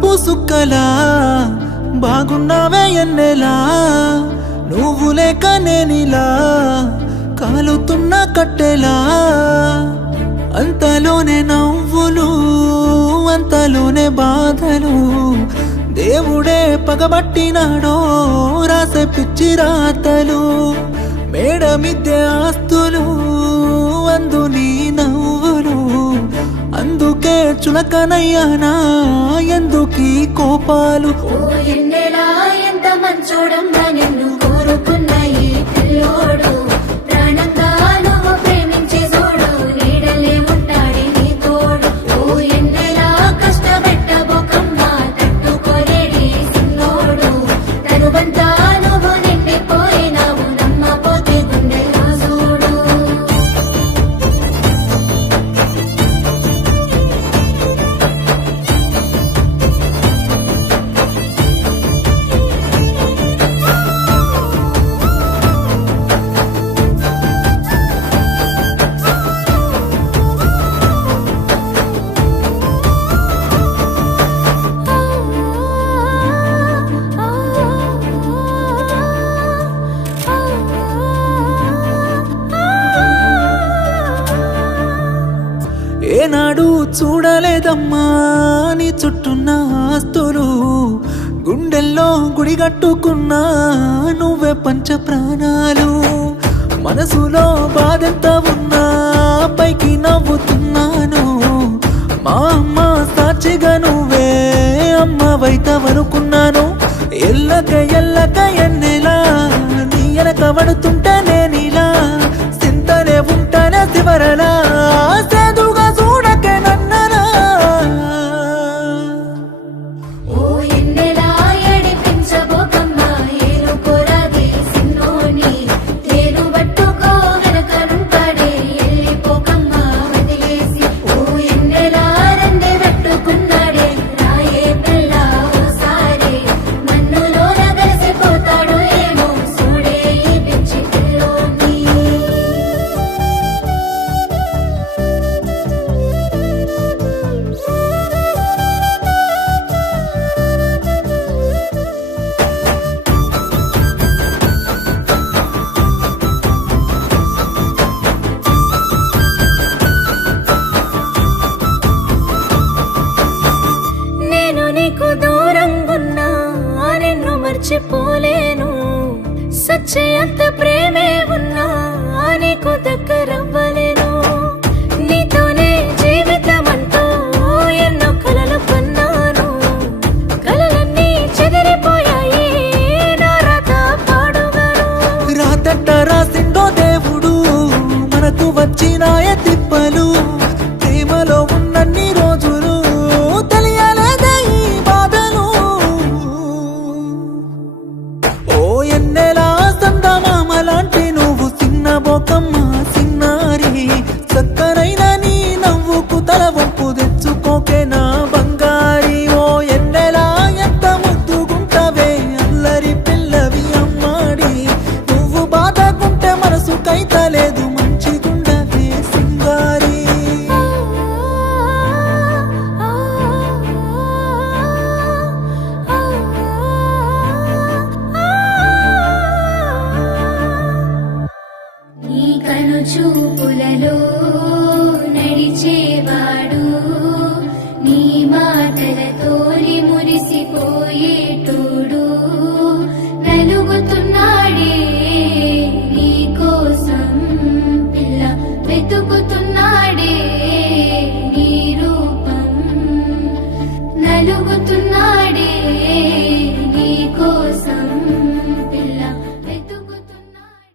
తూర్పు సుక్కలా బాగున్నావే ఎన్నెలా నువ్వు లేక నేనిలా కాలుతున్న కట్టెలా అంతలోనే నవ్వులు అంతలోనే బాధలు దేవుడే పగబట్టినాడో రాసే పిచ్చి రాతలు మేడ మిద్దె ఆస్తులు అందు నీ నవ్వులు అందుకే చులకనయ్యానా ఎందుకీ కోపాలు ఎంత మంచోడమ్మా నిన్ను కోరుకున్న ఈ పిల్లోడు ప్రాణంగా నువ్వు ప్రేమించే చూడు నీడలే ఉంటాడే నీ తోడు ఓ ఎన్నెలా కష్టపెట్టబోకమ్మా తట్టుకోలేడి సిన్నోడు తనువంతా నువ్వు నిండిపోయినావు నమ్మపోతే గుండెల్లో చూడు ఏనాడు చూడలేదమ్మా నీ చుట్టున్న ఆస్తులు గుండెల్లో గుడిగట్టుకున్నా నువ్వే పంచ ప్రాణాలు మనసులో బాధెంత ఉన్నా పైకి నవ్వుతున్నాను మా అమ్మ సాక్షిగా నువ్వే అమ్మవైతవనుకున్నాను ఎల్లక ఎల్లక ఎన్నెలా నీ వెనక పడుతుంటే నేనిలా సింతనే ఉంటానే చివరలా సేదుగా చూడకే నన్నరా ఓ ఎన్నెలా ఏడిపించబోకమ్మా ఏలుకోరాది సిన్నోని తేను పట్టుకో వెనకనుంటాడే వెళ్ళిపోకమ్మా వదిలేసి ఓ ఎన్నెలా రెండే పెట్టుకున్నాడే రాయే పిల్ల ఓసారి మన్నులోన కలిసిపోతాడు ఏమో చూడే ఈ పిచ్చి పిల్లోని నేను నీకు దూరంగున్నా నిన్ను మర్చిపోలేను సచ్చయంత ప్రేమే ఉన్నా నీకు దగ్గరవ్వలేను నీతోనే జీవితమంటూ ఎన్నో కలలు కన్నాను కలలన్నీ చెదిరిపోయాయి నా రాత పాడుగాను రాతట్ట రాసిందో దేవుడు మనకు వచ్చినాయ తిప్పలు ప్రేమలో ఉన్నన్ని రోజులు తెలియలేదే ఈ బాధలు ఓ ఎన్నెలా సందమామ లాంటి నువ్వు చిన్న బొకమ్మ సిన్నారి చక్కనైన నీ నవ్వుకు తల వంపు తెచ్చుకోకే నా బంగారి ఓ ఎన్నెలా ఎంత ముద్దుగుంటవే అల్లరి పిల్లవి అమ్మాడి నువ్వు బాధకుంటే మనసు కైతలేదు మంచిగుండవే సింగారి నీ కను చూపులలో